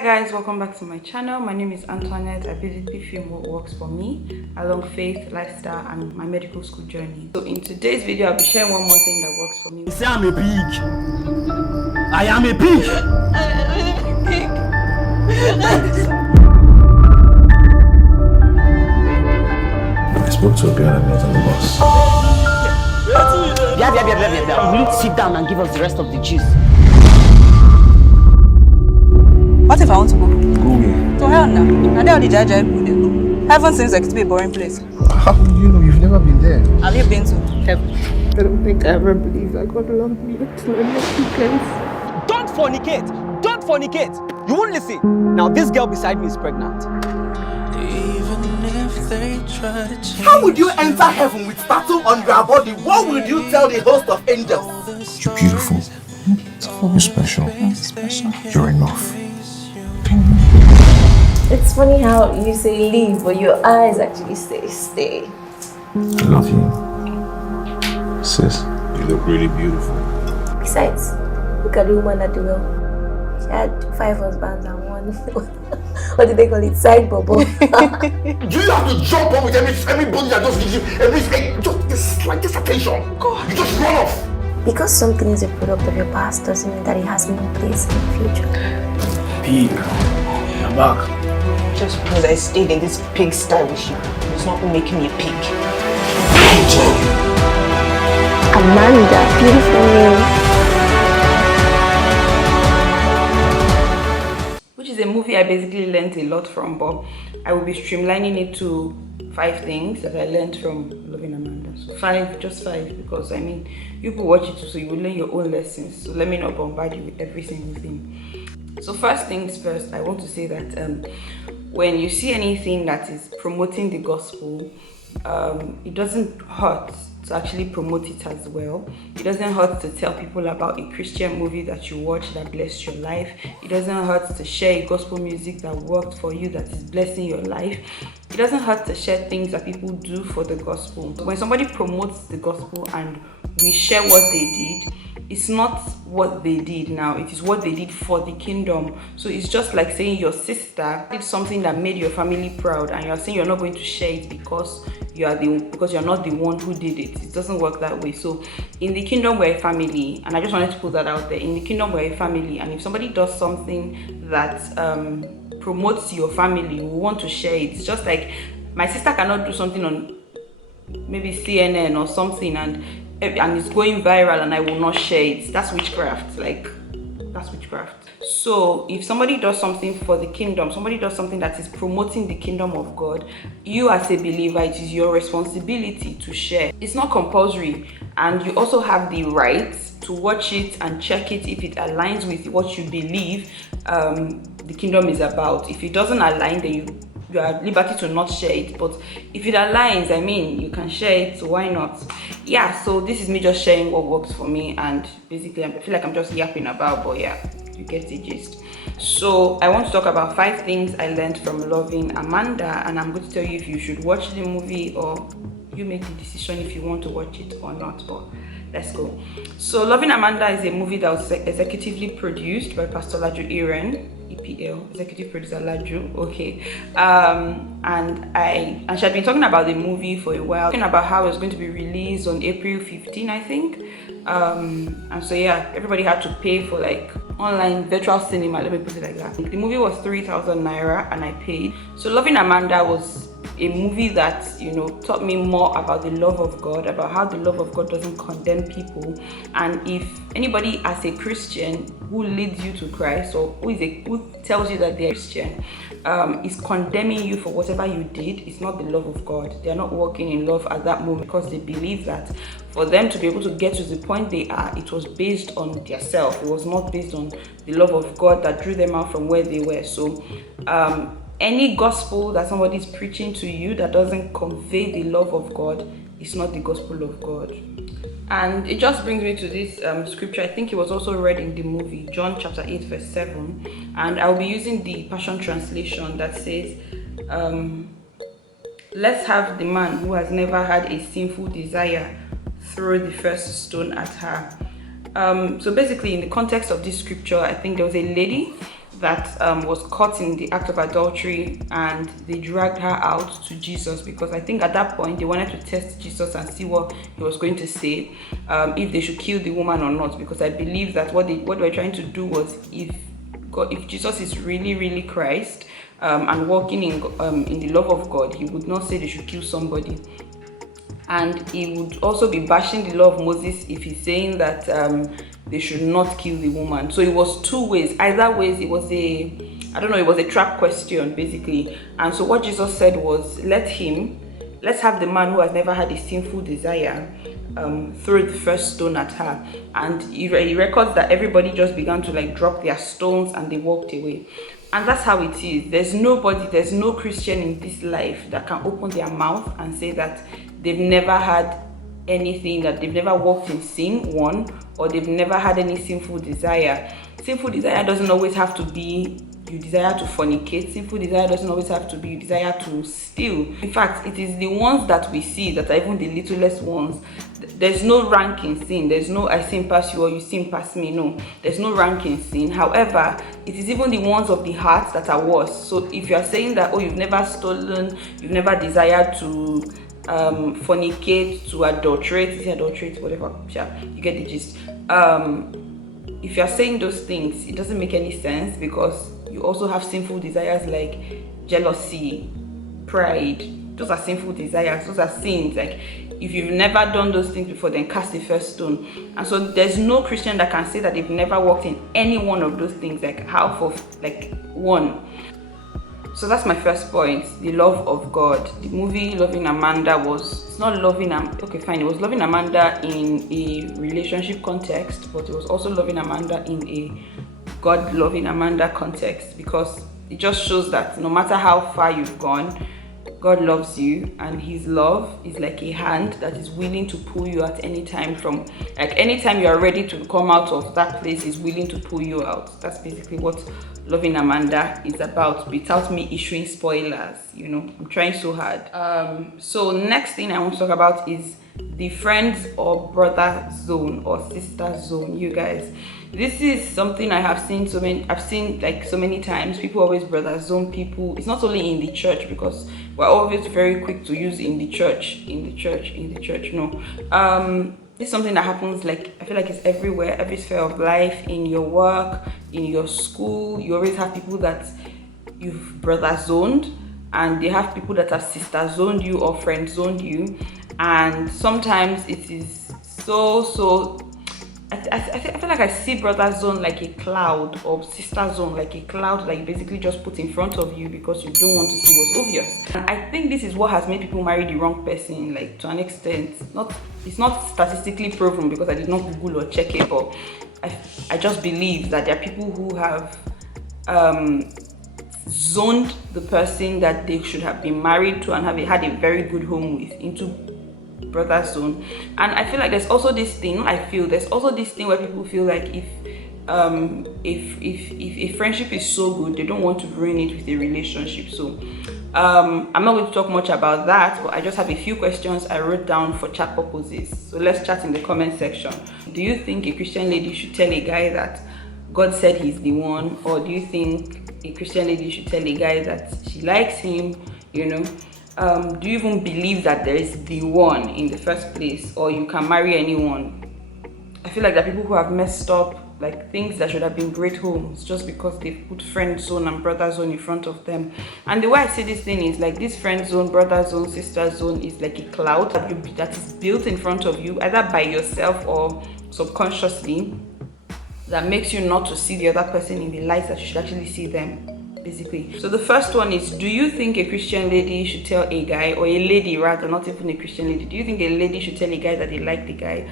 Hi guys, welcome back to my channel. My name is Antoinette. I basically film what works for me along faith, lifestyle and my medical school journey. So in today's video, I'll be sharing one more thing that works for me. You say I'm a pig. I am a pig. I spoke to a girl I met on the bus. Yeah. Will you sit down and give us the rest of the juice? What if I want to go? Go where? To hell now. And they all the judge people they go. Heaven seems like to be a boring place. How would you know? You've never been there. Have you been to heaven? I don't think I ever believed that God loved me until I met you guys. Don't fornicate. Don't fornicate. You won't listen. Now this girl beside me is pregnant. How would you enter heaven with tattoo on your body? What would you tell the host of angels? You're beautiful. You're special. You're enough. It's funny how you say leave, but your eyes actually say stay. I love you. Sis, you look really beautiful. Besides, look at the woman at the well. She had 5 husbands and one. What do they call it? Side bubble. Do you have to jump on with everybody that just gives you just this attention? God. You just run off. Because something is a product of your past doesn't mean that it has no place in the future. Pig. I'm back. Just because I stayed in this pigsty with you, it's not making me a pig. Amanda, beautiful name. Which is a movie I basically learned a lot from, but I will be streamlining it to 5 things that I learned from loving Amanda. So 5, just 5, because I mean, you could watch it so you will learn your own lessons. So let me not bombard you with every single thing. So first things first, I want to say that when you see anything that is promoting the gospel, it doesn't hurt to actually promote it as well. It doesn't hurt to tell people about a Christian movie that you watch that blessed your life. It doesn't hurt to share gospel music that worked for you that is blessing your life. It doesn't hurt to share things that people do for the gospel. When somebody promotes the gospel and we share what they did, it's not what they did now, it is what they did for the kingdom. So it's just like saying your sister did something that made your family proud and you're saying you're not going to share it because you're not the one who did it. It doesn't work that way. So in the kingdom we're a family, and I just wanted to put that out there. In the kingdom we're a family, and if somebody does something that promotes your family, we want to share it. It's just like my sister cannot do something on maybe CNN or something and it's going viral and I will not share it. That's witchcraft. That's witchcraft. So if somebody does something for the kingdom, somebody does something that is promoting the kingdom of God, you as a believer, it is your responsibility to share. It's not compulsory, and you also have the right to watch it and check it if it aligns with what you believe the kingdom is about. If it doesn't align, then you are at liberty to not share it. But if it aligns, I mean, you can share it, so why not? Yeah, so this is me just sharing what works for me, and basically I feel like I'm just yapping about, but yeah, you get the gist. So I want to talk about 5 things I learned from loving Amanda, and I'm going to tell you if you should watch the movie or you make the decision if you want to watch it or not. But let's go. So Loving Amanda is a movie that was executively produced by Pastor Laju Iren, EPL, executive producer Laju, okay. And she had been talking about the movie for a while, talking about how it was going to be released on April 15, I think. And so yeah, everybody had to pay for like online virtual cinema, let me put it like that. The movie was 3,000 naira and I paid. So Loving Amanda was a movie that, you know, taught me more about the love of God, about how the love of God doesn't condemn people. And if anybody as a Christian who leads you to Christ, or who tells you that they're Christian, is condemning you for whatever you did, it's not the love of God. They're not walking in love at that moment, because they believe that for them to be able to get to the point they are, it was based on their self. It was not based on the love of God that drew them out from where they were. So any gospel that somebody is preaching to you that doesn't convey the love of God is not the gospel of God. And it just brings me to this scripture. I think it was also read in the movie, John chapter 8 verse 7. And I'll be using the Passion Translation that says, let's have the man who has never had a sinful desire throw the first stone at her. So basically, in the context of this scripture, I think there was a lady that was caught in the act of adultery, and they dragged her out to Jesus, because I think at that point they wanted to test Jesus and see what he was going to say, if they should kill the woman or not, because I believe that what they were trying to do was, if Jesus is really Christ, and walking in the love of God, he would not say they should kill somebody. And he would also be bashing the law of Moses if he's saying that they should not kill the woman. So it was two ways. Either ways, it was a trap question basically. And so what Jesus said was, let's have the man who has never had a sinful desire throw the first stone at her. And he records that everybody just began to like drop their stones and they walked away. And that's how it is. There's no Christian in this life that can open their mouth and say that they've never had anything, that they've never walked in sin, one, or they've never had any sinful desire. Sinful desire doesn't always have to be you desire to fornicate. Sinful desire doesn't always have to be you desire to steal. In fact, it is the ones that we see that are even the littlest ones. There's no rank in sin. There's no I sin past you or you sin past me. No, there's no rank in sin. However, it is even the ones of the heart that are worse. So if you are saying that, oh, you've never stolen, you've never desired to fornicate, to adulterate, whatever, yeah, you get the gist. If you're saying those things, it doesn't make any sense, because you also have sinful desires like jealousy, pride. Those are sinful desires. Those are sins. Like, if you've never done those things before, then cast the first stone. And so there's no Christian that can say that they've never walked in any one of those things, like half of like one. So that's my first point, the love of God. The movie Loving Amanda it was loving Amanda in a relationship context, but it was also loving Amanda in a God loving Amanda context, because it just shows that no matter how far you've gone, God loves you, and his love is like a hand that is willing to pull you at any time from, like anytime you are ready to come out of that place, is willing to pull you out. That's basically what Loving Amanda is about, without me issuing spoilers. You know, I'm trying so hard. So next thing I want to talk about is the friends or brother zone or sister zone. You guys, this is something I have seen so many times. People always brother zone people. It's not only in the church, because we're always very quick to use in the church. No, it's something that happens, like, I feel like it's everywhere, every sphere of life, in your work, in your school. You always have people that you've brother zoned, and they have people that have sister zoned you or friend zoned you. And sometimes it is I feel like I see brother zone like a cloud, or sister zone like a cloud, like basically just put in front of you because you don't want to see what's obvious. And I think this is what has made people marry the wrong person, like, to an extent. It's not statistically proven, because I did not Google or check it, but I just believe that there are people who have zoned the person that they should have been married to and have had a very good home with into brother zone. And I feel like there's also this thing where people feel like if a friendship is so good, they don't want to ruin it with a relationship. So I'm not going to talk much about that, but I just have a few questions I wrote down for chat purposes. So let's chat in the comment section. Do you think a Christian lady should tell a guy that God said he's the one, or do you think a Christian lady should tell a guy that she likes him? You know, do you even believe that there is the one in the first place, or you can marry anyone? I feel like there are people who have messed up like things that should have been great homes just because they put friend zone and brother zone in front of them. And the way I see this thing is like this friend zone, brother zone, sister zone is like a cloud that is built in front of you, either by yourself or subconsciously, that makes you not to see the other person in the light that you should actually see them, basically. So the first one is, do you think a Christian lady should tell a guy, or a lady rather, not even a Christian lady, do you think a lady should tell a guy that they like the guy?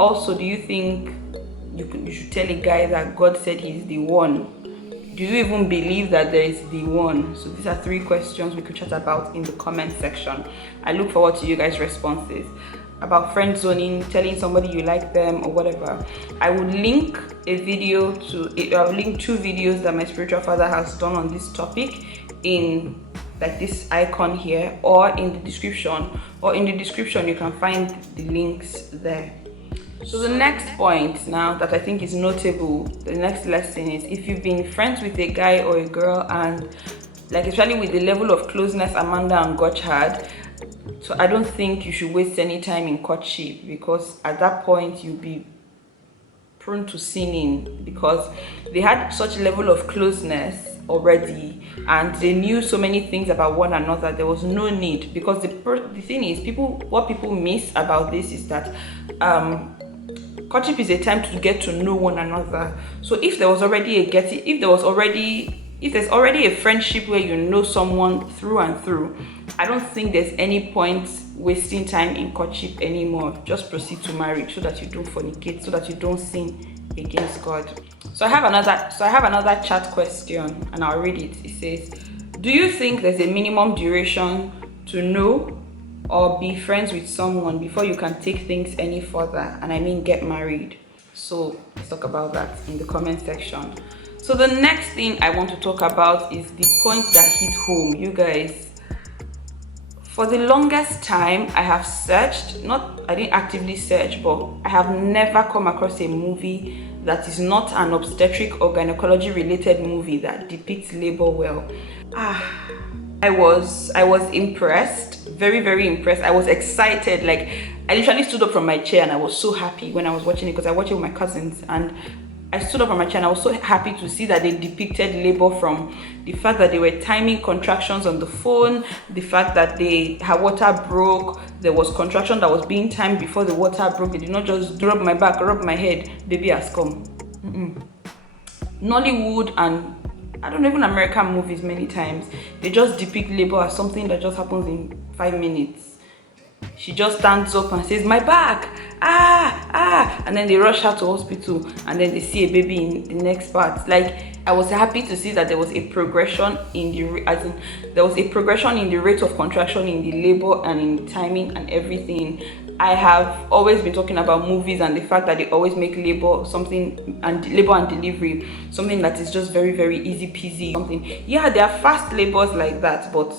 Also, do you think you should tell a guy that God said he's the one? Do you even believe that there is the one? So these are 3 questions we could chat about in the comment section. I look forward to you guys' responses about friend zoning, telling somebody you like them or whatever. I would link I'll link 2 videos that my spiritual father has done on this topic in like this icon here, or in the description. Or in the description you can find the links there. So the next point now that I think is notable, the next lesson is, if you've been friends with a guy or a girl, and like especially with the level of closeness Amanda and Gotch had, so I don't think you should waste any time in courtship, because at that point you'll be prone to sinning, because they had such a level of closeness already and they knew so many things about one another. There was no need, because the thing is, what people miss about this is that courtship is a time to get to know one another. So if there's already a friendship where you know someone through and through, I don't think there's any point wasting time in courtship anymore. Just proceed to marriage so that you don't fornicate, so that you don't sin against God. So I have another chat question, and I'll read it. It says, do you think there's a minimum duration to know or be friends with someone before you can take things any further? And I mean get married. So let's talk about that in the comment section. So the next thing I want to talk about is the point that hit home. You guys, for the longest time I have searched, I didn't actively search, but I have never come across a movie that is not an obstetric or gynecology related movie that depicts labor well. I was impressed, very, very impressed. I was excited. Like, I literally stood up from my chair and I was so happy when I was watching it, because I watched it with my cousins, and I stood up from my chair and I was so happy to see that they depicted labor from the fact that they were timing contractions on the phone, the fact that her water broke, there was contraction that was being timed before the water broke. They did not just rub my back, rub my head, baby has come. Nollywood and I don't know, even American movies, many times they just depict labor as something that just happens in 5 minutes. She just stands up and says, my back, and then they rush her to hospital, and then they see a baby in the next part. Like, I was happy to see that there was a progression in the rate of contraction in the labor and in the timing and everything. I have always been talking about movies and the fact that they always make labor and delivery something that is just very, very easy peasy. Yeah, there are fast labors like that, but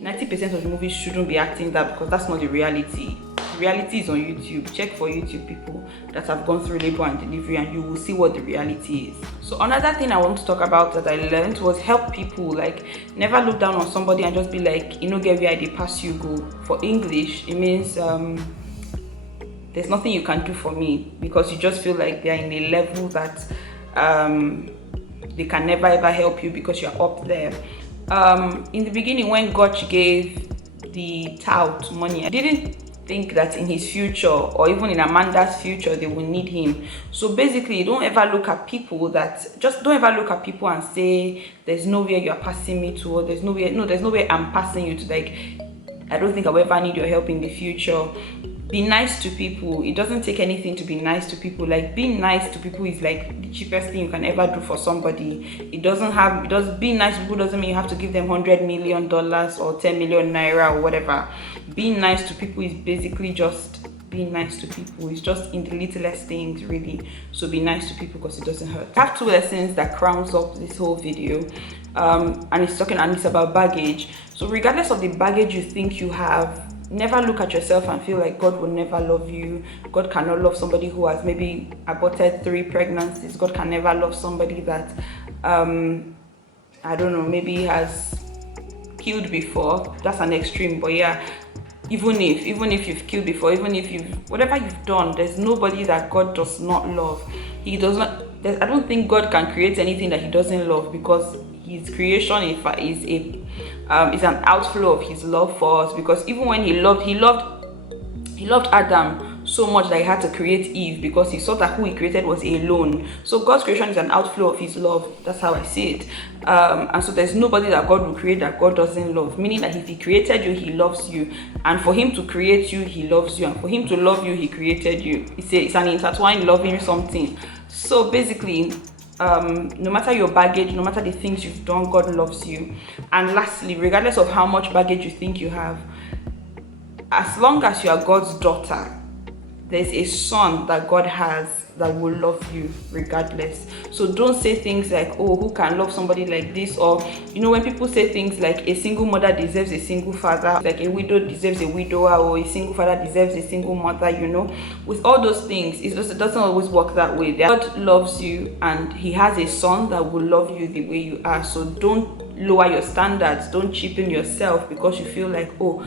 90% of the movies shouldn't be acting that, because that's not the reality. The reality is on YouTube. Check for YouTube people that have gone through labor and delivery, and you will see what the reality is. So another thing I want to talk about that I learned was help people. Like, never look down on somebody and just be like, you know, get where they pass you go. For English, it means there's nothing you can do for me, because you just feel like they're in a level that they can never ever help you because you're up there. In the beginning, when Gotch gave the tout money, I didn't think that in his future or even in Amanda's future they will need him. So basically, don't ever look at people and say there's nowhere you're passing me to, or there's nowhere I'm passing you to. Like, I don't think I'll ever need your help in the future. Be nice to people. It doesn't take anything to be nice to people. Like, being nice to people is like the cheapest thing you can ever do for somebody. Being nice to people doesn't mean you have to give them $100 million or 10 million naira or whatever. Being nice to people is basically just being nice to people. It's just in the littlest things, really. So be nice to people because it doesn't hurt. I have 2 lessons that crowns up this whole video, and it's about baggage. So regardless of the baggage you think you have, never look at yourself and feel like God will never love you. God cannot love somebody who has maybe aborted 3 pregnancies. God can never love somebody that I don't know, maybe has killed before. That's an extreme, but yeah, even if you've killed before, whatever you've done, there's nobody that God does not love. He does not. I don't think God can create anything that he doesn't love, because his creation is an outflow of his love for us. Because even when he loved Adam so much that he had to create Eve, because he saw that who he created was alone. So God's creation is an outflow of his love. That's how I see it. And so there's nobody that God will create that God doesn't love, meaning that if he created you, he loves you, and for him to create you, he loves you, and for him to love you, he created you. It's an intertwined loving something. So basically, no matter your baggage, no matter the things you've done, God loves you. And lastly, regardless of how much baggage you think you have, as long as you are God's daughter, there's a son that God has that will love you regardless. So don't say things like, oh, who can love somebody like this? Or, you know, when people say things like a single mother deserves a single father, like a widow deserves a widower, or a single father deserves a single mother, you know, with all those things, it doesn't always work that way. God loves you, and he has a son that will love you the way you are. So don't lower your standards, don't cheapen yourself because you feel like, oh,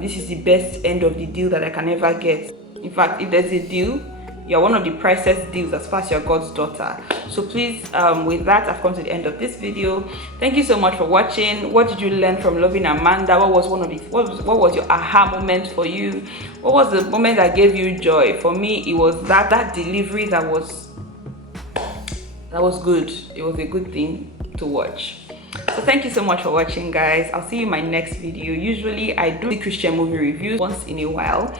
this is the best end of the deal that I can ever get. In fact, if there's a deal, you're one of the priciest deals as far as you're God's daughter. So please, with that, I've come to the end of this video. Thank you so much for watching. What did you learn from loving Amanda? What was what was your aha moment for you? What was the moment that gave you joy? For me, it was that delivery that was good. It was a good thing to watch. So thank you so much for watching, guys. I'll see you in my next video. Usually I do Christian movie reviews once in a while,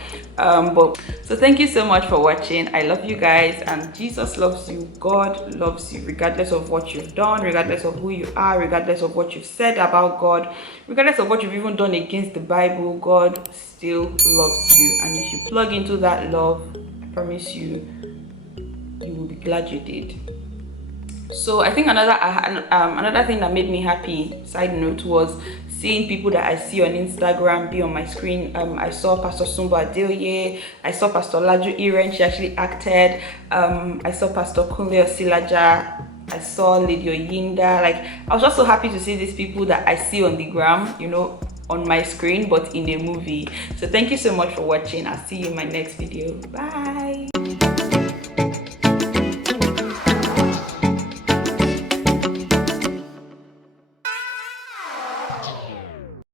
so thank you so much for watching. I love you guys, and Jesus loves you. God loves you, regardless of what you've done, regardless of who you are, regardless of what you've said about God, regardless of what you've even done against the Bible. God still loves you, and if you plug into that love, I promise you, you will be glad you did. So I think another thing that made me happy, side note, was seeing people that I see on Instagram be on my screen. I saw Pastor Sumba Adelye, I saw Pastor Laju Iren, she actually acted. I saw Pastor Kunle Osilaja, I saw Lady Oyinda. Like, I was just so happy to see these people that I see on the gram, you know, on my screen, but in a movie. So thank you so much for watching. I'll see you in my next video. Bye.